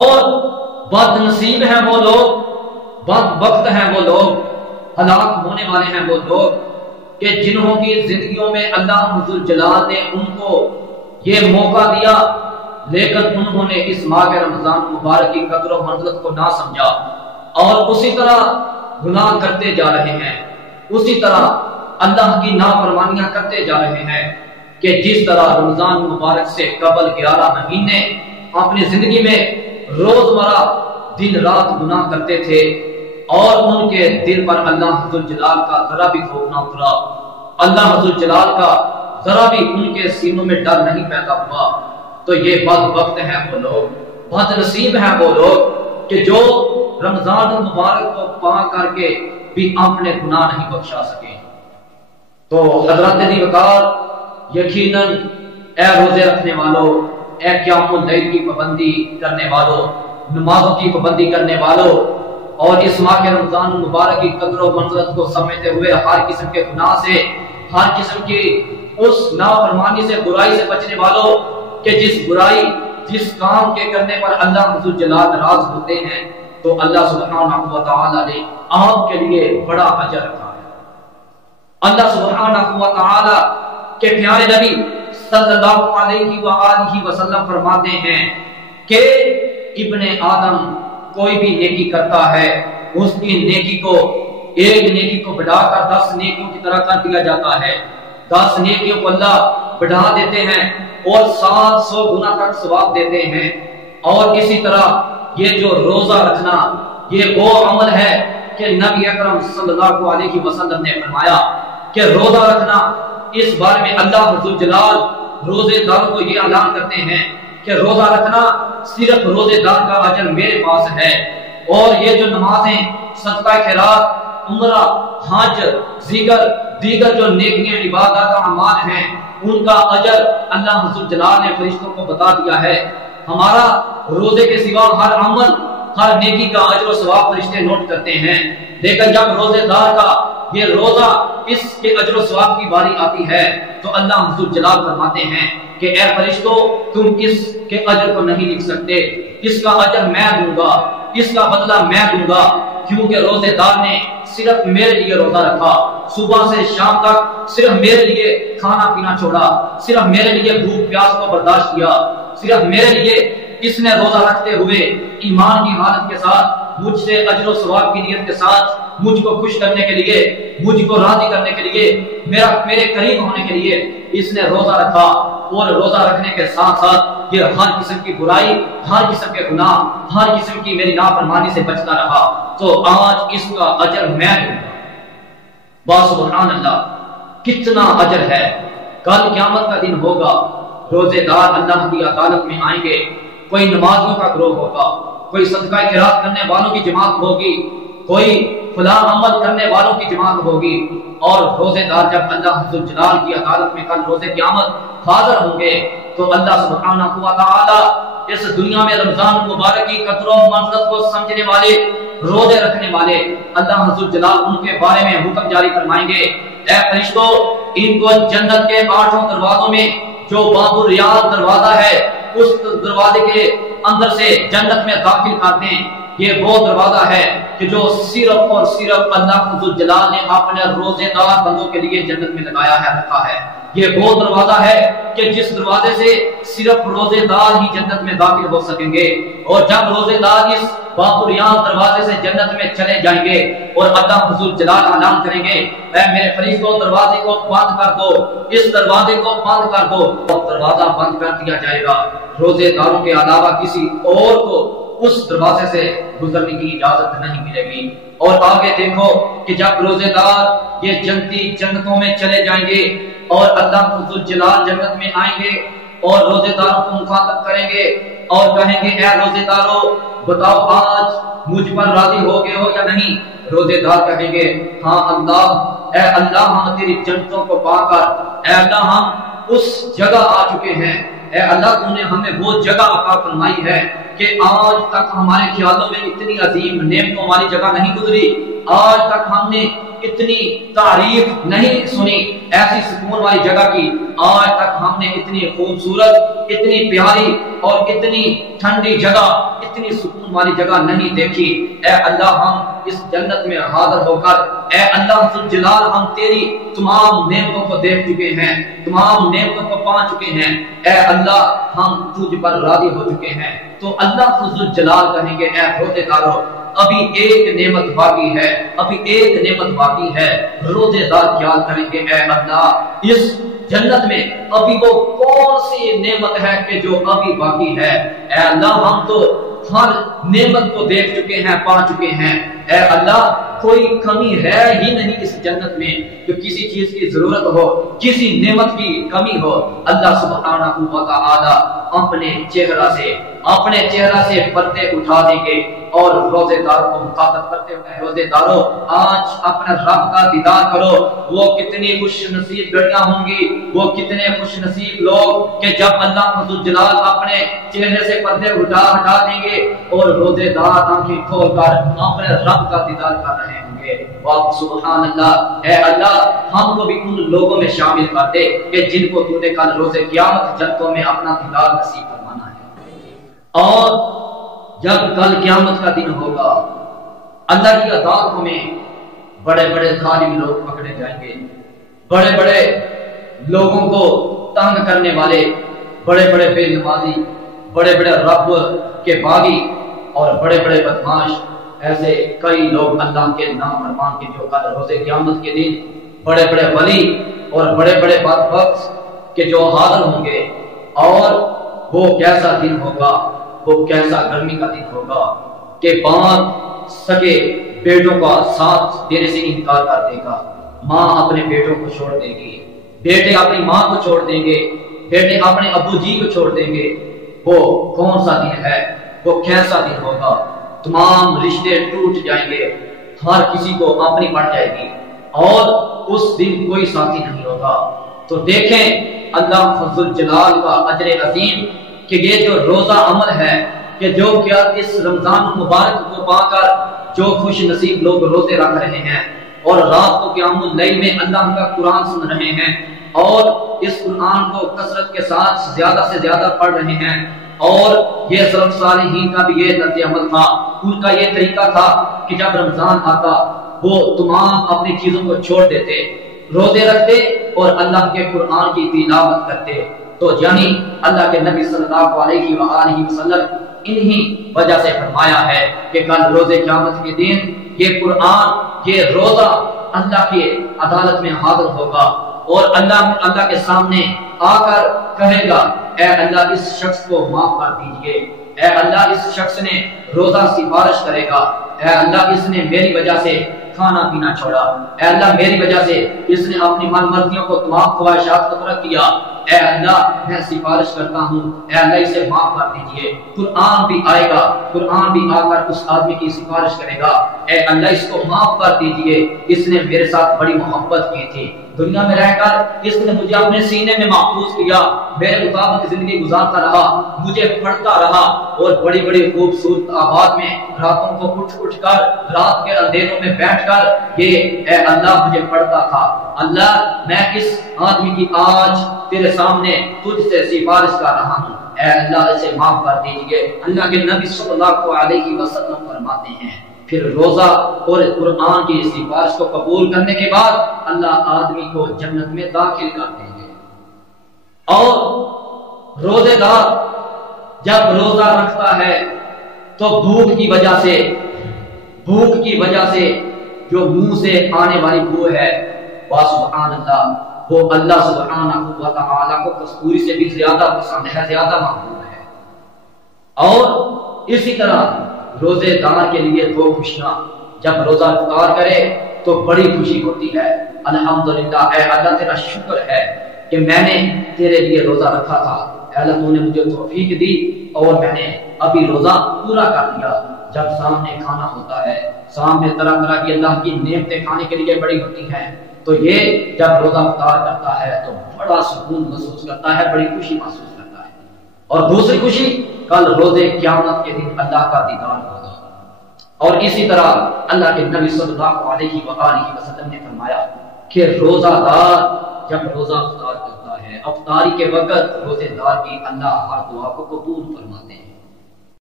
اور بد نصیب ہیں وہ لوگ، بدبخت ہیں وہ لوگ، ہلاک ہونے والے ہیں وہ لوگ کہ جنہوں کی زندگیوں میں اللہ ذوالجلال نے ان کو یہ موقع دیا، لیکن انہوں نے اس ماہ رمضان مبارک کی قدر و منزلت کو نہ سمجھا اور اسی طرح گناہ کرتے جا رہے ہیں، اسی طرح اللہ کی نافرمانیاں کرتے جا رہے ہیں کہ جس طرح رمضان مبارک سے قبل 11 مہینے اپنی زندگی میں روزمرہ دن رات گناہ کرتے تھے اور ان کے دل پر اللہ ذوالجلال کا ذرا بھی خوف نہ اترا، اللہ ذوالجلال کا ذرا بھی ان کے سینوں میں ڈر نہیں پیدا ہوا، تو یہ بدبخت ہیں وہ لوگ، بد نصیب ہیں وہ لوگ کہ جو رمضان المبارک کو پا کر کے بھی اپنے گناہ نہیں بخشا سکے۔ تو حضرات دی وقار، یقیناً اے روزے رکھنے والوں، اے قیام اللیل کی پابندی کرنے والوں، نمازوں کی پابندی کرنے والوں، اور اس ماہ کے رمضان المبارک کی قدر و منزلت کو سمجھتے ہوئے ہر قسم کے گناہ سے، ہر قسم کی اس نافرمانی سے، برائی سے بچنے والوں کہ جس برائی، جس کام کے کرنے پر اللہ ذوالجلال ناراض ہوتے ہیں، تو اللہ سبحانہ و تعالی نے آپ کے لیے بڑا اجر رکھا ہے۔ اللہ سبحانہ و تعالی کے پیارے نبی صلی اللہ علیہ وآلہ وسلم فرماتے ہیں کہ ابن آدم کوئی بھی نیکی کرتا ہے، اس کی نیکی کو، ایک نیکی کو بڑھا کر 10 نیکیوں کی طرح کر دیا جاتا ہے، 10 نیکیوں کو اللہ بڑھا دیتے ہیں اور 700 گنا تک ثواب دیتے ہیں۔ اور اسی طرح یہ جو روزہ رکھنا، یہ وہ عمل ہے کہ نبی اکرم صلی اللہ علیہ وسلم نے فرمایا کہ روزہ رکھنا، اس بارے میں اللہ ذوالجلال روزے دار کو یہ اعلان کرتے ہیں کہ روزہ رکھنا صرف روزے دار کا اجر میرے پاس ہے، اور یہ جو نمازیں، صدقہ خیرات، عمرہ، حج، دیگر جو نیکیاں، عبادات، اعمال ہیں، ان کا اجر اللہ ذوالجلال نے فرشتوں کو بتا دیا ہے۔ ہمارا روزے کے سوا ہر عمل، ہر نیکی کا اجر و ثواب فرشتے نوٹ کرتے ہیں، لیکن جب روزے دار کا یہ روزہ، اس کے اجر و ثواب کی باری آتی ہے تو اللہ ذوالجلال فرماتے ہیں کہ اے فرشتوں، تم اس کے اجر کو نہیں لکھ سکتے، اس کا اجر میں دوں گا، اس کا بدلہ میں دوں گا، کیونکہ روزے دار نے صرف میرے لیے روزہ رکھا، صبح سے شام تک صرف میرے لیے کھانا پینا چھوڑا، صرف میرے لیے بھوک پیاس کو برداشت کیا، صرف میرے لیے اس نے روزہ رکھتے ہوئے ایمان کی حالت کے ساتھ، مجھ سے اجر و ثواب کی نیت کے ساتھ، مجھ کو خوش کرنے کے لیے، مجھ کو راضی کرنے کے لیے، میرے قریب ہونے کے لیے اس نے روزہ رکھا، اور روزہ رکھنے کے ساتھ ساتھ یہ ہر قسم کی برائی، ہر قسم کے گناہ، ہر قسم کی میری نافرمانی سے بچتا رہا، تو آج اس کا اجر میں دوں گا۔ سبحان اللہ، کتنا اجر ہے۔ کل قیامت کا دن ہوگا، روزے دار اللہ کی عدالت میں آئیں گے، کوئی نمازیوں کا گروہ ہوگا، کوئی صدقہ خیرات کرنے والوں کی جماعت ہوگی، کوئی فلاں عمل کرنے والوں کی جماعت ہوگی، اور روزے دار جب اللہ ذوالجلال کی عدالت میں کل روزے قیامت حاضر ہوں گے تو اللہ سبحانہ و تعالی اس دنیا میں رمضان مبارک کی قدر و منزلت کو سمجھنے والے، روزے رکھنے والے، اللہ ذوالجلال ان کے بارے میں حکم جاری فرمائیں گے، اے فرشتوں، ان کو جنت کے 8 دروازوں میں جو باب الریاض دروازہ ہے، اس دروازے کے اندر سے جنت میں داخل کر دیں۔ یہ وہ دروازہ ہے کہ جو صرف اور صرف اللہ ذوالجلال نے اپنے روزے دار بندوں کے لیے جنت میں لگایا ہے، رکھا ہے۔ یہ وہ دروازہ ہے کہ جس دروازے سے صرف روزے دار ہی جنت میں داخل ہو سکیں گے، اور جب روزے دار اس باب الریاض دروازے سے جنت میں چلے جائیں گے اور اللہ ذوالجلال اعلان کریں گے، اے میرے فرشتوں، دروازے کو بند کر دو، اس دروازے کو بند کر دو، اور دروازہ بند کر دیا جائے گا، روزے داروں کے علاوہ کسی اور کو اس دروازے سے گزرنے کی اجازت نہیں ملے گی۔ اور آگے دیکھو کہ جب روزے دار یہ جنتی جنتوں میں چلے جائیں گے اور اللہ ذوالجلال جنت میں آئیں گے اور روزے داروں کو مخاطب کریں گے اور کہیں گے، اے روزے داروں، بتاؤ آج مجھ پر راضی ہو گئے ہو یا نہیں؟ روزے دار کہیں گے، ہاں اللہ، اے اللہ، ہم تیری جنتوں کو پا کر، اے اللہ، ہم اس جگہ آ چکے ہیں، اے اللہ، تم نے ہمیں وہ جگہ عطا فرمائی ہے کہ آج تک ہمارے خیالوں میں اتنی عظیم نعمتوں والی جگہ نہیں گزری، آج تک ہم نے اتنی تعریف نہیں سنی ایسی سکون والی جگہ کی، آج تک ہم نے اتنی خوبصورت، اتنی پیاری اور اتنی ٹھنڈی جگہ، اتنی سکون والی جگہ نہیں دیکھی۔ اے اللہ ہم اس جنت میں حاضر ہو کر، اے اللہ ذوالجلال ہم تیری تمام نعمتوں کو دیکھ چکے ہیں، تمام نعمتوں کو پا چکے ہیں، اے اللہ ہم تجھ پر راضی ہو چکے ہیں۔ تو اللہ ذوالجلال کہیں گے اے روزے دارو ابھی ایک نعمت باقی ہے، ابھی ایک نعمت باقی ہے۔ روزے دار خیال کریں گے اے اللہ اس جنت میں ابھی وہ کون سی نعمت ہے کہ جو ابھی باقی ہے؟ اے اللہ ہم تو ہر نعمت کو دیکھ چکے ہیں، پا چکے ہیں، اے اللہ کوئی کمی ہے ہی نہیں اس جنت میں کہ کسی چیز کی ضرورت ہو، کسی نعمت کی کمی ہو۔ اللہ سبحانہ و تعالی اپنے چہرہ سے پردے اٹھا دیں گے اور روزے داروں کو مخاطب کرتے ہوئے روزے داروں آج اپنے رب کا دیدار کرو۔ وہ کتنی خوش نصیب گھڑیاں ہوں گی، وہ کتنے خوش نصیب لوگ کہ جب اللہ ذوالجلال اپنے چہرے سے پردے ہٹا دیں گے اور روزے دار آنکھیں کھول کر اپنے رب کا دیدار کر رہے ہوں گے۔ واہ سبحان اللہ، اے اللہ ہم کو بھی ان لوگوں میں شامل کر دے کہ جن کو تو نے کل روز قیامت جنتوں میں اپنا دیدار نصیب فرمانا ہے۔ اور جب کل قیامت کا دن ہوگا اللہ کی عدالتوں میں بڑے بڑے ظالم لوگ پکڑے جائیں گے، بڑے بڑے لوگوں کو تنگ کرنے والے، بڑے بڑے بے نمازی، بڑے بڑے رب کے باغی اور بڑے بڑے بدماش، ایسے کئی لوگ اللہ کے نام فرمان کے جو کل روز قیامت کے دن بڑے بڑے ولی اور بڑے بڑے بدبخت کے جو حاضر ہوں گے۔ اور وہ کیسا دن ہوگا، وہ کیسا گرمی کا دن ہوگا کہ باپ سگے بیٹوں کا ساتھ دینے سے انکار کر دے گا، ماں اپنے بیٹوں کو چھوڑ دے گی، بیٹے اپنی ماں کو چھوڑ دیں گے، بیٹے اپنے ابو جی کو چھوڑ دیں گے۔ وہ کون سا دن ہے، وہ کیسا دن ہوگا؟ تمام رشتے ٹوٹ جائیں گے، ہر کسی کو اپنی پڑ جائے گی اور اس دن کوئی ساتھی نہیں ہوگا۔ تو دیکھیں اللہ فضل جلال کا اجر عظیم کہ یہ جو روزہ عمل ہے کہ جو کیا اس رمضان مبارک کو پا کر جو خوش نصیب لوگ روزے رکھ رہے ہیں اور رات کو قیام اللیل میں اللہ کا قرآن سن رہے ہیں اور اس قرآن کو کثرت کے ساتھ زیادہ سے زیادہ پڑھ رہے ہیں، اور یہ سلف صالحین کا بھی یہ طرز عمل تھا، ان کا یہ طریقہ تھا کہ جب رمضان آتا وہ تمام اپنی چیزوں کو چھوڑ دیتے، روزے رکھتے اور اللہ کے قرآن کی تلاوت کرتے۔ تو یعنی اللہ کے نبی صلی اللہ علیہ وآلہ وسلم انہی وجہ سے فرمایا ہے کہ کل روز قیامت کے دن یہ قرآن، یہ روزہ اللہ کی عدالت میں حاضر ہوگا اور اللہ کے سامنے آ کر کہے گا اے اللہ اس شخص کو معاف کر دیجئے، اے اللہ اس شخص نے روزہ سفارش کرے گا، اے اللہ اس نے میری وجہ سے کھانا پینا چھوڑا، اے اللہ میری وجہ سے اس نے اپنی من مرضیوں کو تمام خواہشات کو ترک کیا، اے اللہ میں سفارش کرتا ہوں، اے اللہ اسے معاف کر دیجئے۔ قرآن بھی آئے گا، قرآن بھی آ کر اس آدمی کی سفارش کرے گا، اے اللہ اس کو معاف کر دیجئے، اس نے میرے ساتھ بڑی محبت کی تھی، دنیا میں رہ کر اس نے مجھے اپنے سینے میں محفوظ کیا، میرے مطابق زندگی گزارتا رہا، مجھے پڑھتا رہا اور بڑی بڑی خوبصورت آباد میں راتوں کو اٹھ کر رات کے اندھیروں میں بیٹھ کر یہ اے اللہ مجھے پڑھتا تھا۔ اللہ میں اس آدمی کی آج تیرے سامنے تجھ سے سفارش کر رہا ہوں، اے اللہ اسے معاف کر دیجئے۔ اللہ کے نبی صلی اللہ علیہ وسلم فرماتے ہیں پھر روزہ اور قرآن کی سفارش کو قبول کرنے کے بعد اللہ آدمی کو جنت میں داخل کر دیں گے۔ اور روزے دار جب روزہ رکھتا ہے تو بھوک کی وجہ سے جو منہ سے آنے والی بو ہے وہ سبحان اللہ، وہ اللہ سبحانہ و تعالی کو کستوری سے بھی زیادہ پسند ہے، زیادہ محبوب ہے۔ اور اسی طرح روزے دار کے لیے دو خوشیاں، جب روزہ افطار کرے تو بڑی خوشی ہوتی ہے، الحمدللہ اے اللہ تیرا شکر ہے کہ میں نے تیرے لیے روزہ رکھا تھا، اے اللہ تو نے مجھے توفیق دی اور میں نے ابھی روزہ پورا کر لیا۔ جب سامنے کھانا ہوتا ہے، سامنے طرح طرح کی اللہ کی نعمتیں کھانے کے لیے بڑی ہوتی ہیں، تو یہ جب روزہ افطار کرتا ہے تو بڑا سکون محسوس کرتا ہے، بڑی خوشی محسوس کرتا ہے۔ اور دوسری خوشی کل روزے قیامت کے دن اللہ کا دیدار ہوگا، اور اسی طرح اللہ کے نبی صلی اللہ علیہ وآلہ وسلم نے فرمایا کہ روزہ دار جب روزہ افطار کرتا ہے، افطاری کے وقت روزے دار کی اللہ ہر دعا کو قبول فرماتے ہیں۔